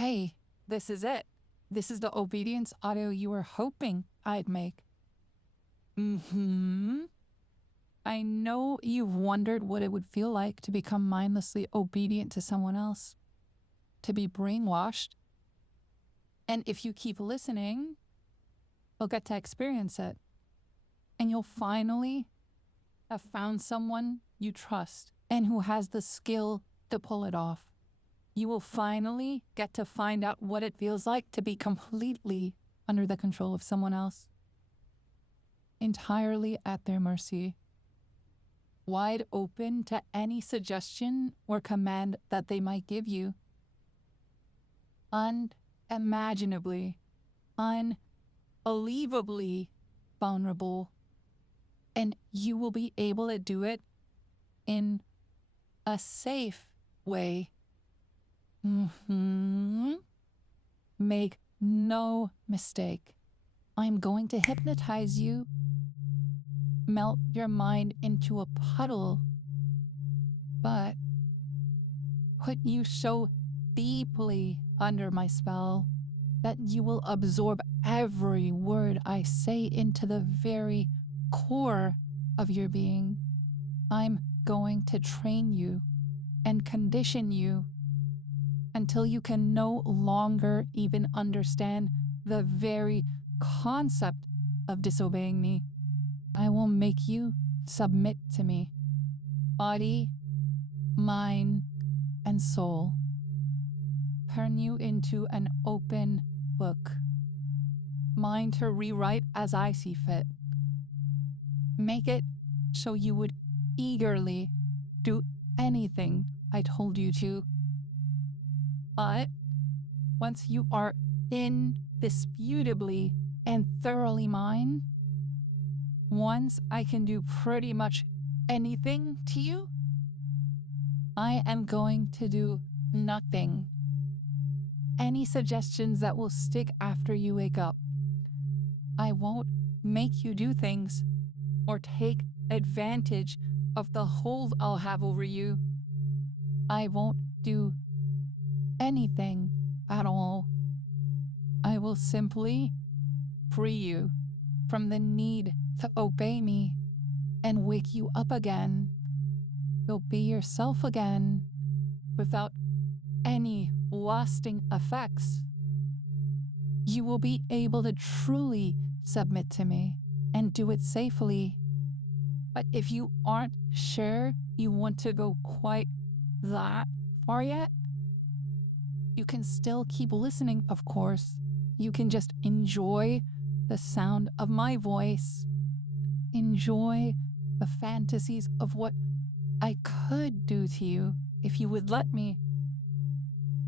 hey, this is it. This is the obedience audio you were hoping I'd make. I know you've wondered what it would feel like to become mindlessly obedient to someone else, to be brainwashed. And if you keep listening, you'll get to experience it. And you'll finally have found someone you trust and who has the skill to pull it off. You will finally get to find out what it feels like to be completely under the control of someone else, entirely at their mercy, wide open to any suggestion or command that they might give you. Unimaginably, unbelievably vulnerable. And you will be able to do it in a safe way. Make no mistake. I'm going to hypnotize you, melt your mind into a puddle, but put you so deeply under my spell that you will absorb every word I say into the very core of your being. I'm going to train you and condition you until you can no longer even understand the very concept of disobeying me. I will make you submit to me, body, mind, and soul. Turn you into an open book, mine to rewrite as I see fit. Make it so you would eagerly do anything I told you to. But once you are indisputably and thoroughly mine, once I can do pretty much anything to you, I am going to do nothing. Any suggestions that will stick after you wake up. I won't make you do things or take advantage of the hold I'll have over you. I won't do anything at all. I will simply free you from the need to obey me and wake you up again. You'll be yourself again without any lasting effects. You will be able to truly submit to me and do it safely. But if you aren't sure you want to go quite that far yet, you can still keep listening, of course. You can just enjoy the sound of my voice, enjoy the fantasies of what I could do to you if you would let me.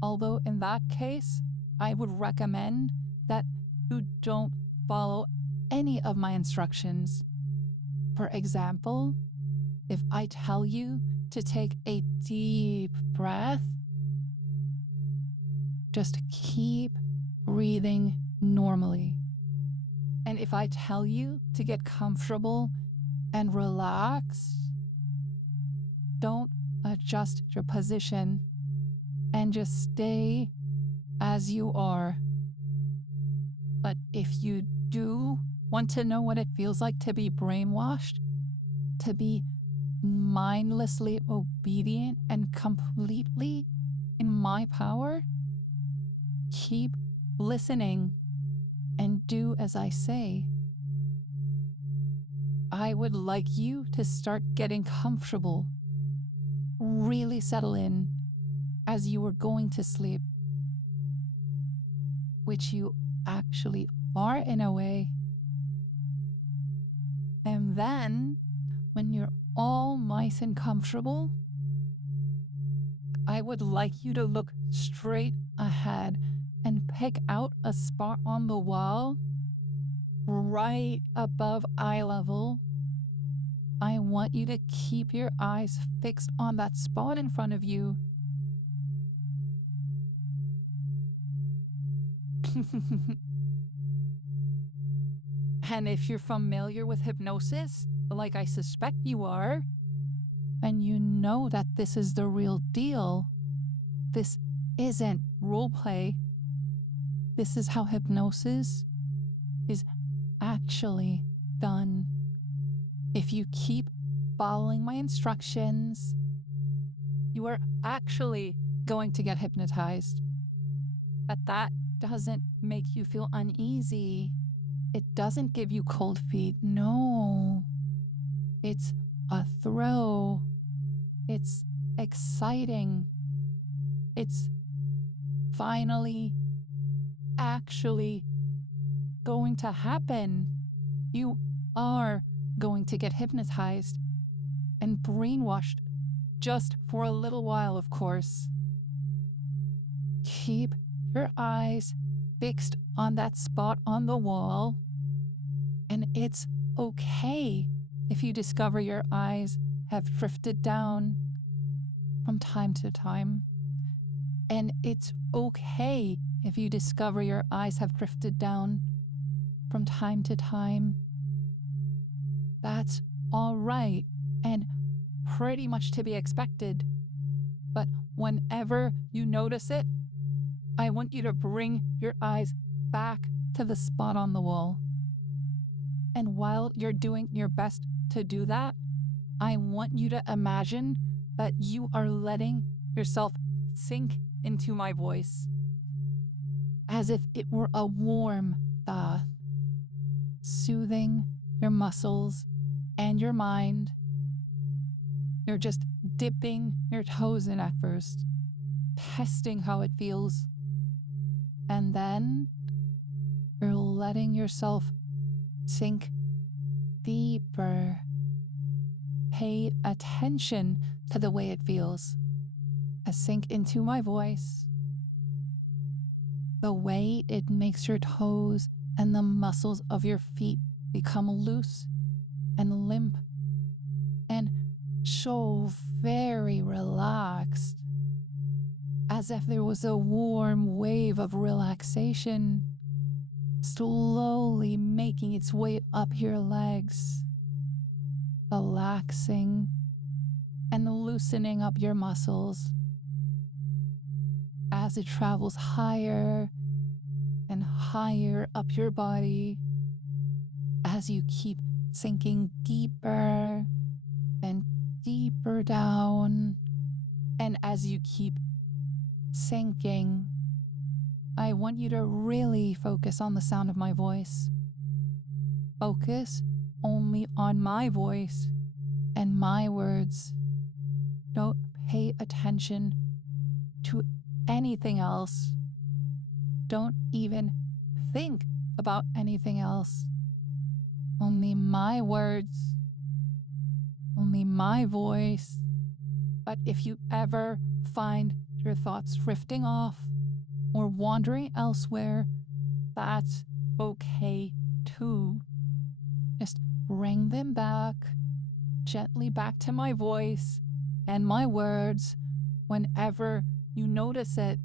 Although in that case, I would recommend that you don't follow any of my instructions. For example, if I tell you to take a deep breath, just keep breathing normally. And if I tell you to get comfortable and relax, don't adjust your position and just stay as you are. But if you do want to know what it feels like to be brainwashed, to be mindlessly obedient and completely in my power, keep listening and do as I say. I would like you to start getting comfortable, really settle in as you are going to sleep, which you actually are in a way. And then, when you're all nice and comfortable, I would like you to look straight ahead and pick out a spot on the wall right above eye level. I want you to keep your eyes fixed on that spot in front of you. And if you're familiar with hypnosis, like I suspect you are, and you know that this is the real deal, this isn't role play. This is how hypnosis is actually done. If you keep following my instructions, you are actually going to get hypnotized. But that doesn't make you feel uneasy. It doesn't give you cold feet. No. It's a thrill. It's exciting. It's finally actually going to happen. You are going to get hypnotized and brainwashed, just for a little while, of course. Keep your eyes fixed on that spot on the wall, and it's okay if you discover your eyes have drifted down from time to time. And it's okay if you discover your eyes have drifted down from time to time. That's all right and pretty much to be expected. But whenever you notice it, I want you to bring your eyes back to the spot on the wall. And while you're doing your best to do that, I want you to imagine that you are letting yourself sink into my voice, as if it were a warm bath, soothing your muscles and your mind. You're just dipping your toes in at first, testing how it feels. And then you're letting yourself sink deeper. Pay attention to the way it feels. Sink into my voice. The way it makes your toes and the muscles of your feet become loose and limp and so very relaxed, as if there was a warm wave of relaxation slowly making its way up your legs, relaxing and loosening up your muscles as it travels higher and higher up your body, as you keep sinking deeper and deeper down. And as you keep sinking, I want you to really focus on the sound of my voice. Focus only on my voice and my words. Don't pay attention to anything else. Don't even think about anything else. Only my words, only my voice. But if you ever find your thoughts drifting off or wandering elsewhere, that's okay too. Just bring them back, gently back to my voice and my words whenever you notice it.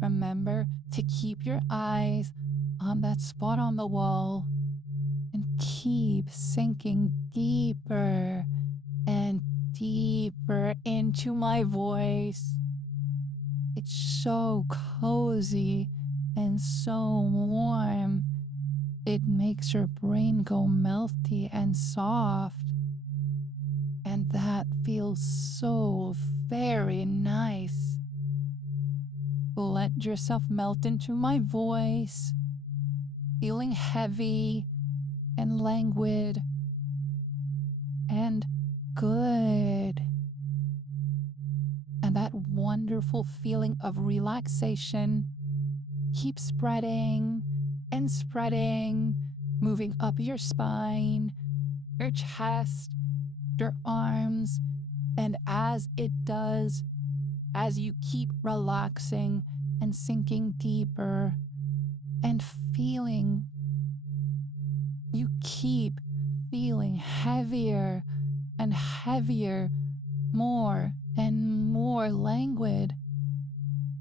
Remember to keep your eyes on that spot on the wall and keep sinking deeper and deeper into my voice. It's so cozy and so warm. It makes your brain go melty and soft. And that feels so very nice. Let yourself melt into my voice, feeling heavy and languid and good. And that wonderful feeling of relaxation keeps spreading and spreading, moving up your spine, your chest, your arms. And as it does, as you keep relaxing and sinking deeper and feeling, you keep feeling heavier and heavier, more and more languid,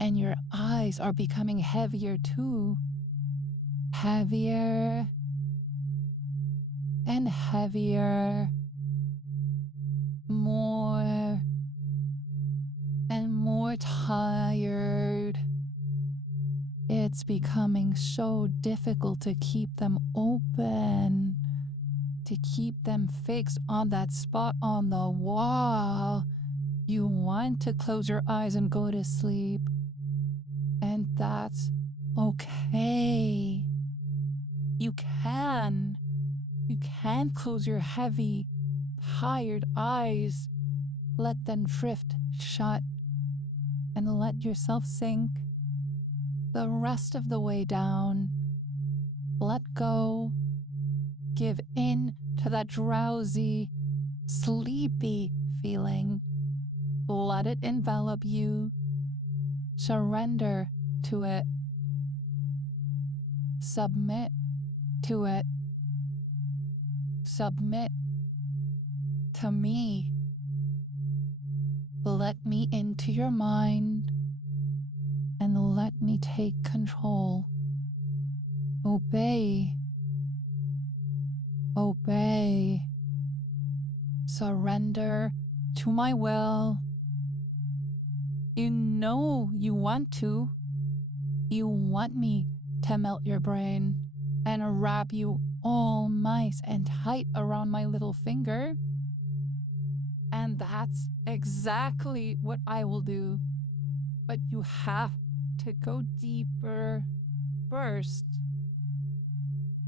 and your eyes are becoming heavier too, heavier and heavier, more and more tired, it's becoming so difficult to keep them open, to keep them fixed on that spot on the wall. You want to close your eyes and go to sleep, and that's okay. You can close your heavy, tired eyes, let them drift shut, and let yourself sink the rest of the way down. Let go. Give in to that drowsy, sleepy feeling. Let it envelop you. Surrender to it. Submit to it. Submit to me. Let me into your mind and let me take control. Obey. Obey. Surrender to my will. You know you want to. You want me to melt your brain and wrap you all nice and tight around my little finger. And that's exactly what I will do. But you have to go deeper first.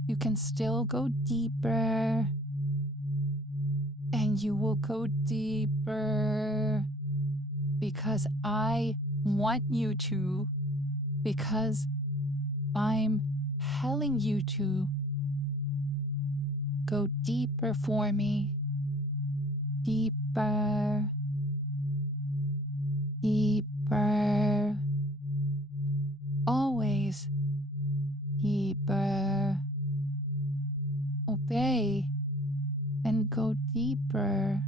You can still go deeper. And you will go deeper. Because I want you to. Because I'm telling you to. Go deeper for me. Deeper. Deeper. Always deeper. Obey and go deeper.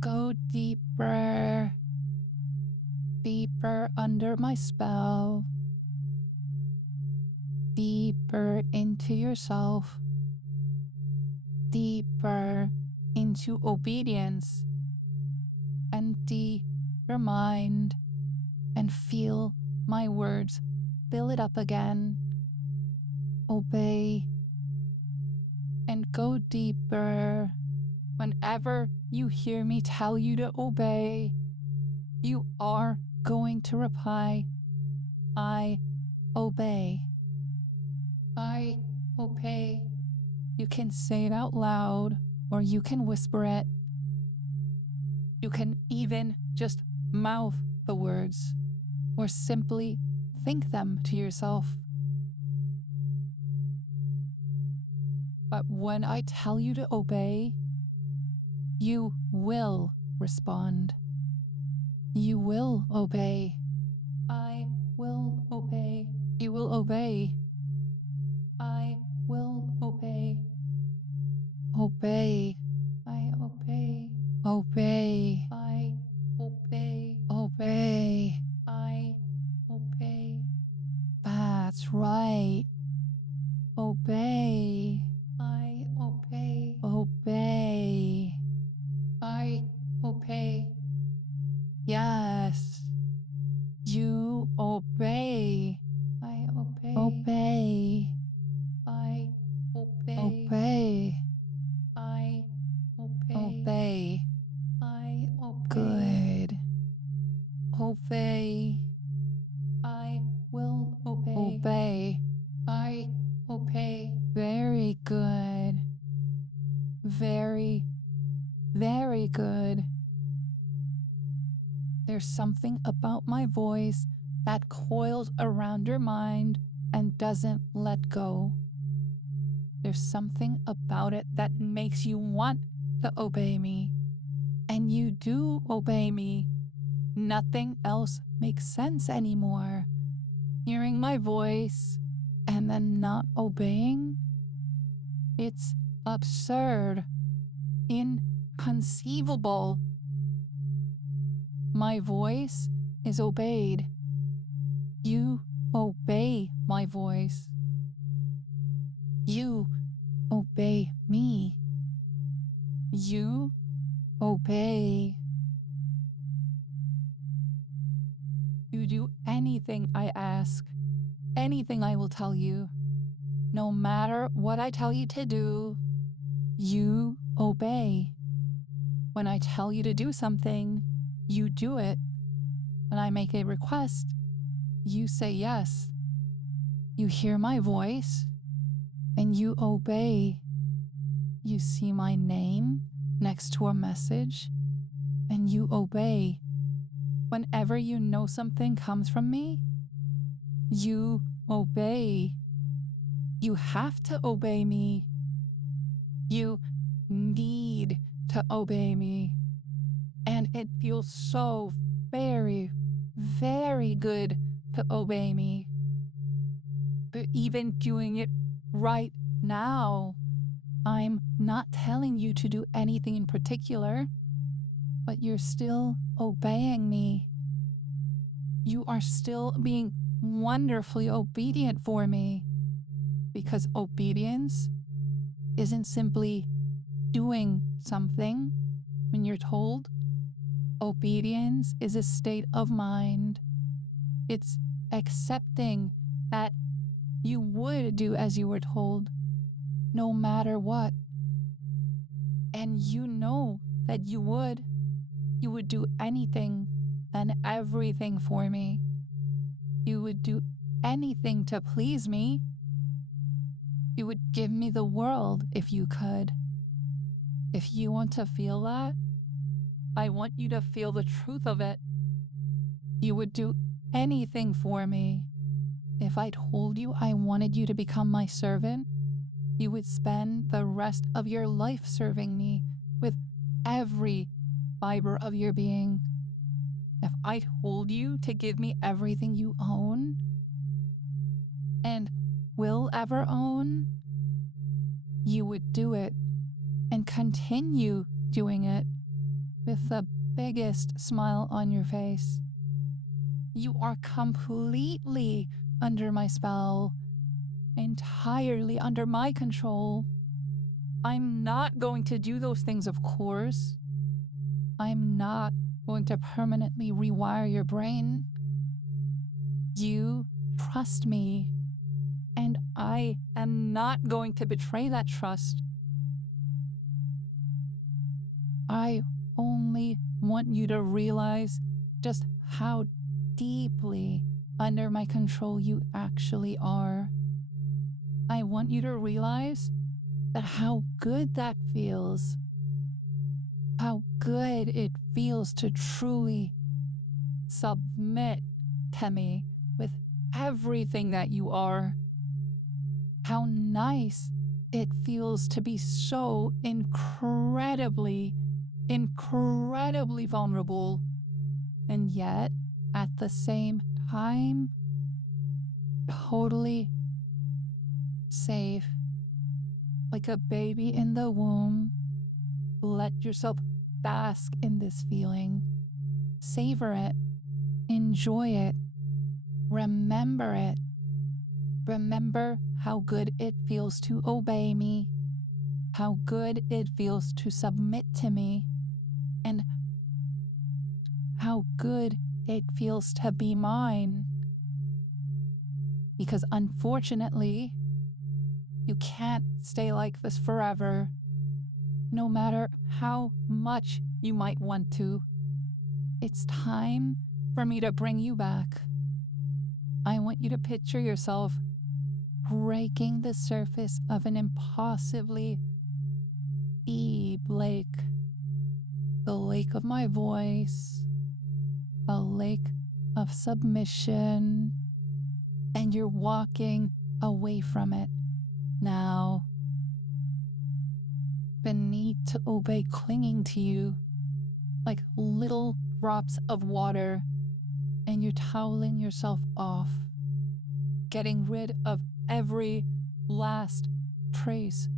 Go deeper. Deeper under my spell. Deeper into yourself. Deeper into obedience. Empty your mind and feel my words. Fill it up again. Obey and go deeper. Whenever you hear me tell you to obey, you are going to reply, I obey. I obey. You can say it out loud, or you can whisper it. You can even just mouth the words, or simply think them to yourself. But when I tell you to obey, you will respond. You will obey. I will obey. You will obey. I will obey. Obey. I obey. Obey. I obey. Obey. I obey. That's right. Obey. I obey. Obey. I obey. Yes. You obey. I obey. Obey. I obey. Obey. I obey. Obey. I obey. Good. Obey. I will obey. Obey. I obey. Very good. Very, very good. There's something about my voice that coils around your mind and doesn't let go. There's something about it that makes you want to obey me. And you do obey me. Nothing else makes sense anymore. Hearing my voice and then not obeying? It's absurd. Inconceivable. My voice is obeyed. You obey my voice. You obey me. You obey. You do anything I ask, anything I will tell you. No matter what I tell you to do, you obey. When I tell you to do something, you do it. When I make a request, you say yes. You hear my voice and you obey. You see my name next to a message and you obey. Whenever you know something comes from me, you obey. You have to obey me. You need to obey me. And it feels so very, very good to obey me. But even doing it right now, I'm not telling you to do anything in particular, but you're still obeying me. You are still being wonderfully obedient for me, because obedience isn't simply doing something when you're told. Obedience is a state of mind. It's accepting that you would do as you were told, no matter what. And you know that you would. You would do anything and everything for me. You would do anything to please me. You would give me the world if you could. If you want to feel that, I want you to feel the truth of it. You would do anything for me. If I told you I wanted you to become my servant, you would spend the rest of your life serving me with every fiber of your being. If I told you to give me everything you own and will ever own, you would do it and continue doing it with the biggest smile on your face. You are completely under my spell, entirely under my control. I'm not going to do those things, of course. I'm not going to permanently rewire your brain. You trust me, and I am not going to betray that trust. I only want you to realize just how deeply under my control you actually are. I want you to realize that how good that feels. How good it feels to truly submit to me with everything that you are. How nice it feels to be so incredibly vulnerable, and yet at the same time, totally safe, like a baby in the womb. Let yourself bask in this feeling. Savor it. Enjoy it. Remember it. Remember how good it feels to obey me, how good it feels to submit to me, and how good it feels to be mine. Because unfortunately, you can't stay like this forever, no matter how much you might want to. It's time for me to bring you back. I want you to picture yourself breaking the surface of an impossibly deep lake. The lake of my voice, a lake of submission, and you're walking away from it now. Beneath to obey clinging to you like little drops of water, and you're toweling yourself off, getting rid of every last trace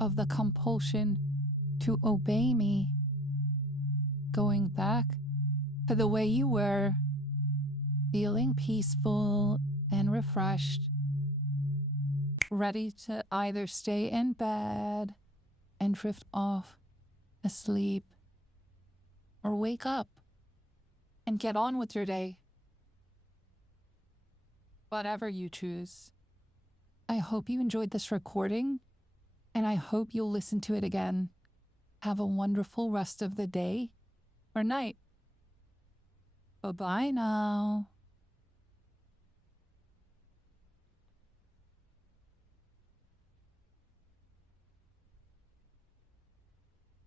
of the compulsion to obey me, going back to the way you were, feeling peaceful and refreshed, ready to either stay in bed and drift off asleep, or wake up and get on with your day. Whatever you choose. I hope you enjoyed this recording, and I hope you'll listen to it again. Have a wonderful rest of the day or night. Bye-bye now.